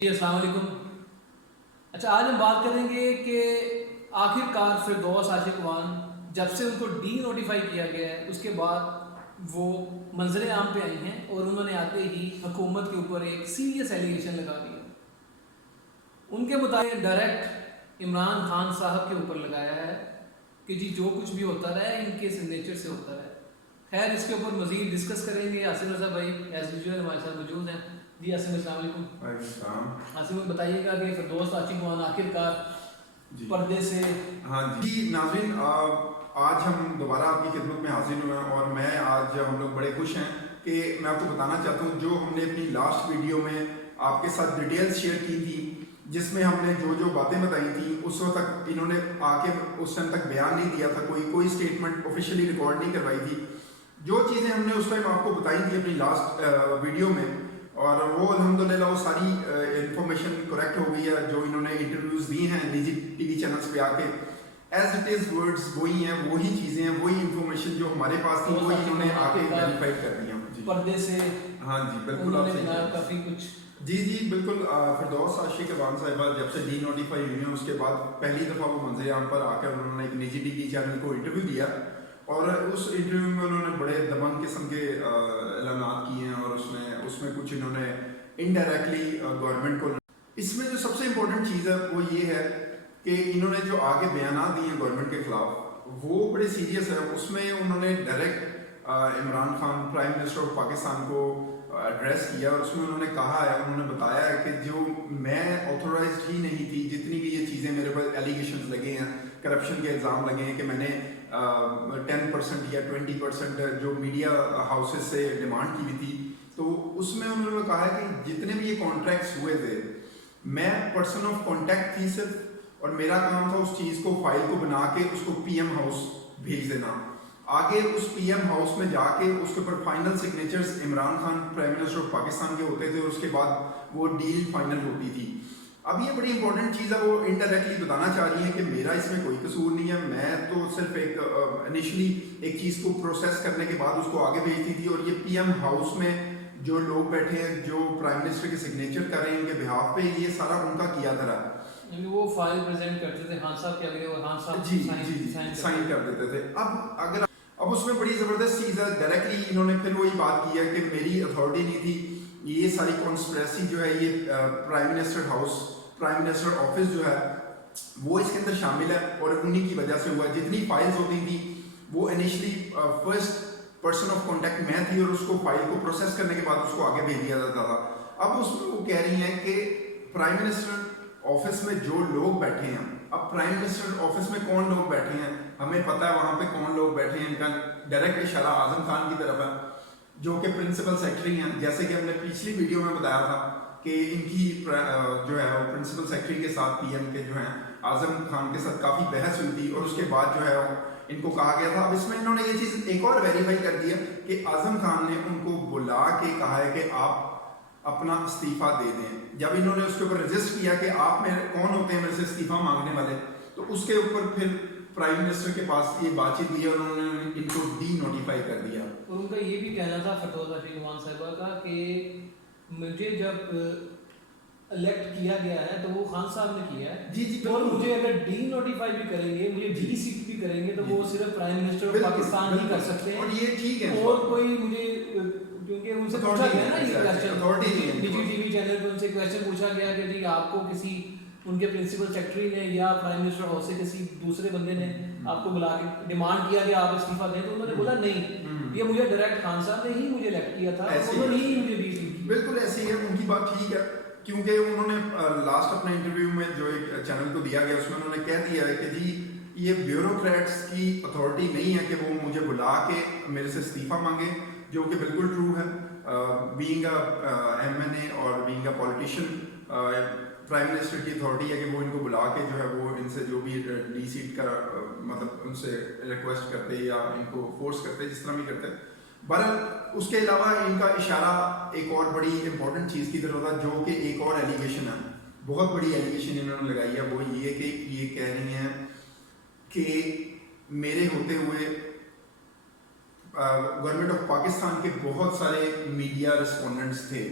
جی السلام علیکم. اچھا آج ہم بات کریں گے کہ آخر کار فردوس عاشق وان جب سے ان کو ڈی نوٹیفائی کیا گیا ہے اس کے بعد وہ منظر عام پہ آئی ہیں اور انہوں نے آتے ہی حکومت کے اوپر ایک سیریس ایلیگیشن لگا دیا. ان کے مطابق ڈائریکٹ عمران خان صاحب کے اوپر لگایا ہے کہ جی جو کچھ بھی ہوتا رہا ہے ان کے سگنیچر سے ہوتا رہا ہے. خیر اس کے اوپر مزید ڈسکس کریں گے. عاصم رضا بھائی ایز یوزول ہمارے ساتھ موجود ہیں. جی عاصم السلام علیکم. عاصم بتائیے گا کہ فردوس عاشق وان آخر کار پردے سے. ہاں جی ناظرین، آج ہم دوبارہ آپ کی خدمت میں حاضر ہوئے ہیں اور میں آج ہم لوگ بڑے خوش ہیں کہ میں آپ کو بتانا چاہتا ہوں جو ہم نے اپنی لاسٹ ویڈیو میں آپ کے ساتھ ڈیٹیلز شیئر کی تھی جس میں ہم نے جو باتیں بتائی تھیں اس وقت تک انہوں نے آ کے اس ٹائم تک بیان نہیں دیا تھا، کوئی اسٹیٹمنٹ آفیشیلی ریکارڈ نہیں کروائی تھی. جو چیزیں ہم نے اس ٹائم آپ کو بتائی تھی اپنی لاسٹ ویڈیو میں، اور وہ الحمدللہ وہ ساری انفارمیشن کریکٹ ہو گئی ہے. جو انہوں نے انٹرویوز دی ہیں نجی ٹی وی چینلز پہ آ کے، ایز اٹ از ورڈز وہی ہیں، وہی چیزیں ہیں، وہی انفارمیشن جو ہمارے پاس تھی وہی انہوں نے آ کے ویریفائی کر دیا. پردے سے ہاں جی بالکل آپ صحیح کافی کچھ جی بالکل. فردوس عاشق وان صاحبہ جب سے ڈی نوٹیفائی ہوئی ہیں اس کے بعد پہلی دفعہ وہ منظر عام پر آ کر انہوں نے ایک نجی ٹی وی چینل کو انٹرویو دیا، اور اس انٹرویو میں انہوں نے بڑے دبنگ قسم کے اعلانات کیے ہیں، اور اس میں کچھ انہوں نے انڈائریکٹلی گورنمنٹ کو. اس میں جو سب سے امپورٹنٹ چیز ہے وہ یہ ہے کہ انہوں نے جو آگے بیانات دیے ہیں گورنمنٹ کے خلاف وہ بڑے سیریس ہے. اس میں انہوں نے direct Imran Khan prime minister of Pakistan کو ایڈریس کیا، اور اس میں انہوں نے کہا ہے، انہوں نے بتایا ہے کہ جو میں آتھورائزڈ ہی نہیں تھی، جتنی بھی یہ چیزیں میرے پاس ایلیگیشنز لگے ہیں، کرپشن کے الزام لگے ہیں کہ میں نے 10% یا 20% جو میڈیا ہاؤسز سے ڈیمانڈ کی ہوئی تھی، تو اس میں انہوں نے کہا ہے کہ جتنے بھی یہ کانٹریکٹس ہوئے تھے میں پرسن آف کانٹیکٹ تھی صرف، اور میرا کام تھا اس چیز کو فائل کو بنا کے اس کو پی ایم ہاؤس بھیج دینا. آگے اس پی ایم ہاؤس میں جا کے اس کے اوپر final signatures Imran Khan prime minister of Pakistan کے ہوتے تھے، اور اس کے بعد وہ ڈیل فائنل ہوتی تھی. اب یہ بڑی امپورٹنٹ چیز ہے، وہ انڈائریکٹلی بتانا چاہ رہی ہے کہ میرا اس میں کوئی قصور نہیں ہے، میں تو صرف ایک انیشلی ایک چیز کو پروسیس کرنے کے بعد اس کو آگے بھیجتی تھی. اور یہ پی ایم ہاؤس میں جو لوگ بیٹھے ہیں جو پرائم منسٹر کے سگنیچر کر رہے ہیں ان کے بہاف پہ، یہ سارا ان کا کیا تھا. وہ فائل پریزنٹ کرتے تھے، خان صاحب کے آگے اور خان صاحب جی سائن کر دیتے تھے. اب اس میں بڑی زبردست چیز ہے، ڈائریکٹلی انہوں نے پھر وہی بات کی ہے کہ میری اتھارٹی نہیں تھی، یہ ساری کانسپریسی جو ہے یہ prime minister house, prime minister office جو ہے وہ اس کے اندر شامل ہے، اور انہی کی وجہ سے ہوا. جتنی فائلز ہوتی تھیں وہ initially first person of contact میں تھی، اور اس کو فائل کو پروسیس کرنے کے بعد اس کو آگے بھیج دیا جاتا تھا. اب اس میں وہ کہہ رہی ہیں کہ پرائم منسٹر آفس میں جو لوگ بیٹھے ہیں، اب پرائم منسٹر آفس میں کون لوگ بیٹھے ہیں ہمیں پتہ ہے، وہاں پہ کون لوگ بیٹھے ہیں. ان کا ڈائریکٹ اشارہ اعظم خان کی طرف ہے جو کہ پرنسپل سیکرٹری ہیں. جیسے کہ ہم نے پچھلی ویڈیو میں بتایا تھا کہ ان کی جو ہے وہ پرنسپل سیکرٹری کے ساتھ پی ایم کے جو ہیں اعظم خان کے ساتھ کافی بحث ہوئی تھی، اور اس کے بعد جو ہے ان کو کہا گیا تھا. اب اس میں انہوں نے یہ چیز ایک اور ویریفائی کر دی ہے کہ اعظم خان نے ان کو بلا کے کہا ہے کہ آپ اپنا استعفیٰ دے دیں. جب انہوں نے اس کے اوپر رجسٹ کیا کہ آپ میں کون ہوتے ہیں میرے سے استعفیٰ مانگنے والے، تو اس کے اوپر پھر پرائم منسٹر کے پاس یہ بات چیت دی اور انہوں نے ان کو ڈی نوٹیفائی کر دیا. اور ان کا یہ بھی کہنا تھا فردوس عاشق وان صاحبہ کا کہ مجھے جب الیکٹ کیا گیا ہے تو وہ خان صاحب نے کیا ہے، جی اور مجھے اگر ڈی نوٹیفائی بھی کریں گے، مجھے ڈی سیٹ بھی کریں گے، تو وہ صرف پرائم منسٹر آف پاکستان ہی کر سکتے ہیں، اور یہ ٹھیک ہے. اور کوئی مجھے کیونکہ ان سے پوچھا گیا نا یہ کویسچن، نجی ٹی وی چینل پہ ان سے کویسچن پوچھا گیا کہ جی آپ کو کسی ان کے پرنسپل سیکرٹری نے یا پرائم منسٹر ہاؤس سے کسی دوسرے بندے نے آپ کو بلا کے ڈیمانڈ کیا کہ آپ استعفیٰ دیں، تو انہوں نے بولا نہیں، یہ مجھے ڈائریکٹ خان صاحب نے ہی مجھے الیکٹ کیا تھا، انہوں نے ہی مجھے دی تھی. بالکل ایسی ہے، ان کی بات ٹھیک ہے، کیونکہ انہوں نے لاسٹ اپنے انٹرویو میں جو ایک چینل کو دیا گیا اس میں انہوں نے کہہ دیا ہے کہ جی یہ بیوروکریٹس کی اتھارٹی نہیں ہے کہ وہ مجھے بلا کے میرے سے استعفیٰ مانگے، جو کہ بالکل ٹرو ہے. بینگ اے ایم این اے اور being a politician, prime minister کی اتھارٹی ہے کہ وہ ان کو بلا کے جو ہے وہ ان سے جو بھی ڈی سیٹ کا مطلب ان سے ریکویسٹ کرتے یا ان کو فورس کرتے جس طرح بھی کرتے. بہرحال اس کے علاوہ ان کا اشارہ ایک اور بڑی امپورٹنٹ چیز کی طرف تھا جو کہ ایک اور ایلیگیشن ہے، بہت بڑی ایلیگیشن انہوں نے لگائی ہے. وہ یہ کہ یہ کہہ رہی ہیں کہ میرے ہوتے ہوئے گورنمنٹ آف پاکستان کے بہت سارے میڈیا رسپونڈنٹس تھے،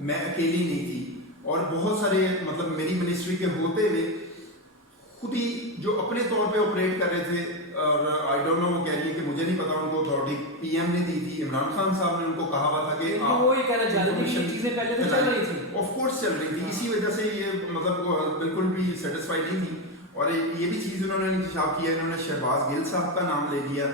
میں اکیلی نہیں تھی، اور بہت سارے مطلب میری منسٹری کے ہوتے ہوئے خود ہی جو اپنے طور پہ آپریٹ کر رہے تھے، اور آئی ڈونٹ نو وہ کہہ رہی ہے کہ مجھے نہیں پتا، ان کو اتھارٹی پی ایم نے دی تھی، عمران خان صاحب نے ان کو کہا ہوا تھا کہ وہ یہ کہنا چاہ رہے تھے کہ چیزیں پہلے سے چل رہی تھی، آف کورس چل رہی تھی، اسی وجہ سے یہ مطلب بالکل بھی سیٹسفائی نہیں تھی. اور یہ بھی چیز انہوں نے انکشاف کیا، انہوں نے شہباز گل صاحب کا نام لے لیا،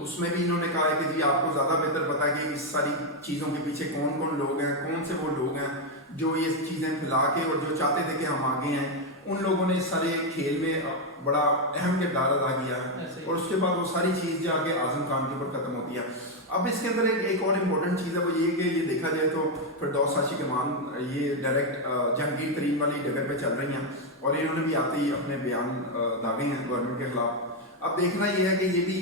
اس میں بھی انہوں نے کہا ہے کہ جی آپ کو زیادہ بہتر پتا ہے کہ اس ساری چیزوں کے پیچھے کون کون لوگ ہیں، کون سے وہ لوگ ہیں جو یہ چیزیں پھیلا کے اور جو چاہتے تھے کہ ہم آگے ہیں، ان لوگوں نے اس سارے کھیل میں بڑا اہم کردار ادا کیا ہے. اور اس کے بعد وہ ساری چیز جا کے اعظم خان کے اوپر ختم ہوتی ہے. اب اس کے اندر ایک اور امپورٹنٹ چیز ہے، وہ یہ کہ یہ دیکھا جائے تو فردوس عاشق امان یہ ڈائریکٹ جہانگیر ترین والی جگہ پہ چل رہی ہیں، اور انہوں نے بھی آتے ہی اپنے بیان داغے ہیں گورنمنٹ کے خلاف. اب دیکھنا یہ ہے کہ یہ بھی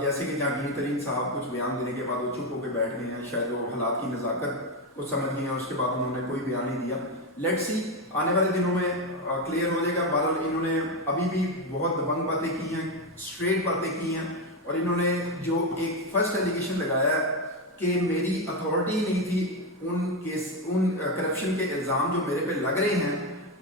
جیسے کہ جہانگیر ترین صاحب کچھ بیان دینے کے بعد وہ چپ ہو کے بیٹھ گئے ہیں، شاید وہ حالات کی نزاکت کو سمجھ گئے ہیں، اس کے بعد انہوں نے کوئی بیان نہیں دیا. لیٹس سی آنے والے دنوں میں کلیئر ہو جائے گا. بہرحال انہوں نے ابھی بھی بہت دبنگ باتیں کی ہیں، اسٹریٹ باتیں کی ہیں، اور انہوں نے جو ایک فرسٹ ایلیگیشن لگایا ہے کہ میری اتھارٹی نہیں تھی ان کرپشن کے الزام جو میرے پہ لگ رہے ہیں،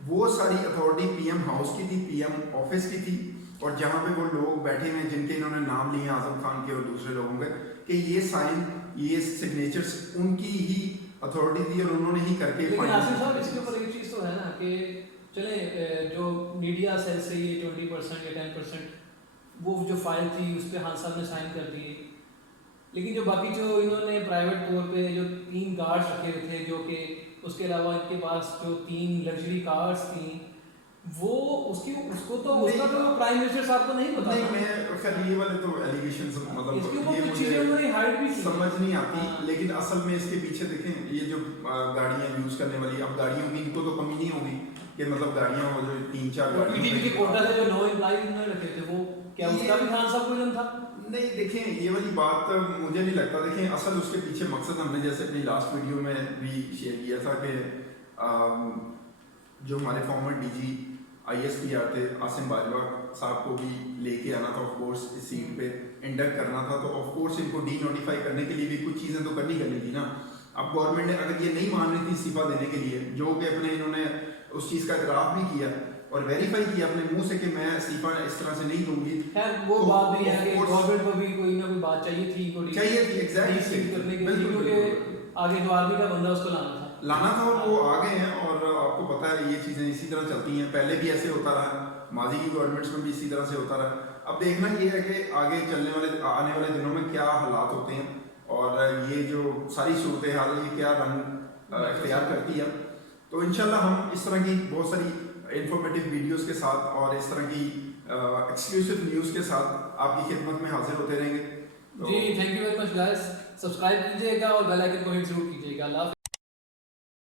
وہ ساری اتھارٹی پی ایم ہاؤس کی تھی، پی ایم آفس کی تھی، اور جہاں پہ وہ لوگ بیٹھے ہوئے ہیں جن کے انہوں نے نام لیے ہیں اعظم خان کے اور دوسرے لوگوں کے، کہ یہ سائن یہ سگنیچرز ان کی ہی اتھارٹی تھی اور انہوں نے ہی کر کے. لیکن آصف صاحب اس کے اوپر ایک چیز تو ہے نا کہ چلیں جو میڈیا سیل سے یہ 20% یا 10% وہ جو فائل تھی اس پہ خان صاحب نے سائن کر دیے، لیکن جو باقی جو انہوں نے پرائیویٹ طور پہ جو 3 گارڈز رکھے ہوئے تھے، جو کہ اس کے علاوہ ان کے پاس جو 3 لگژری کارز تھیں، وہ اس کو تو پرائم منسٹر صاحب کو نہیں پتا. نہیں میں خیر یہ والے تو ایلیگیشنز مطلب اس کے اوپر کچھ چیزیں انہوں نے ہائڈ بھی سمجھ نہیں آتی. لیکن اصل میں اس کے پیچھے دیکھیں یہ جو گاڑیاں یوز کرنے والی، اب گاڑیوں کی ان کو تو کمی نہیں ہوگی کہ مطلب گاڑیاں ہو جو 3-4 گاڑیاں کے کوٹا سے جو 9 امپلائی انہوں نے رکھے تھے، وہ کیا اس کا بھی خان صاحب کو علم تھا؟ نہیں دیکھیں یہ والی بات مجھے نہیں لگتا. دیکھیں اصل اس کے پیچھے مقصد ہم نے جیسے اپنی لاسٹ ویڈیو میں بھی شیئر کیا تھا کہ جو ہمارے former D G I S P R تھے عاصم باجوہ صاحب کو بھی لے کے آنا تھا، آف کورس اس سیٹ پہ انڈکٹ کرنا تھا، تو آف کورس ان کو ڈی نوٹیفائی کرنے کے لیے بھی کچھ چیزیں تو کرنی تھی نا. اب گورنمنٹ نے اگر یہ نہیں مان رہی تھی استعفیٰ دینے کے لیے، جو کہ اپنے انہوں نے اس چیز کا اعتراف بھی کیا اور ویریفائی کیا اپنے منہ سے کہ میں استعفیٰ اس طرح سے نہیں دوں گی، وہ بات بھی ہے کہ گورنمنٹ کو بھی کوئی نہ کوئی بات چاہیے تھی ایگزیکٹلی کرنے کے لیے، کیونکہ آگے جو آرمی کا بندہ اس کو لانا تھا اور وہ آ گئے ہیں. اور آپ کو پتہ ہے یہ چیزیں اسی طرح چلتی ہیں، پہلے بھی ایسے ہوتا رہا، ماضی کی گورنمنٹس میں بھی اسی طرح سے ہوتا رہا. اب دیکھنا یہ ہے کہ آگے آنے والے دنوں میں کیا حالات ہوتے ہیں اور یہ جو ساری صورتحال ہے یہ کیا رنگ اختیار کرتی ہے. تو انشاءاللہ ہم اس طرح کی بہت ساری انفارمیٹیو ویڈیوز کے ساتھ اور اس طرح کی ایکسکلوسیو نیوز کے ساتھ آپ کی خدمت میں حاضر ہوتے رہیں گے. جی thank you very much guys, subscribe کیجیے گا اور بیل آئیکن کو ہٹ ضرور کیجیے گا. اللہ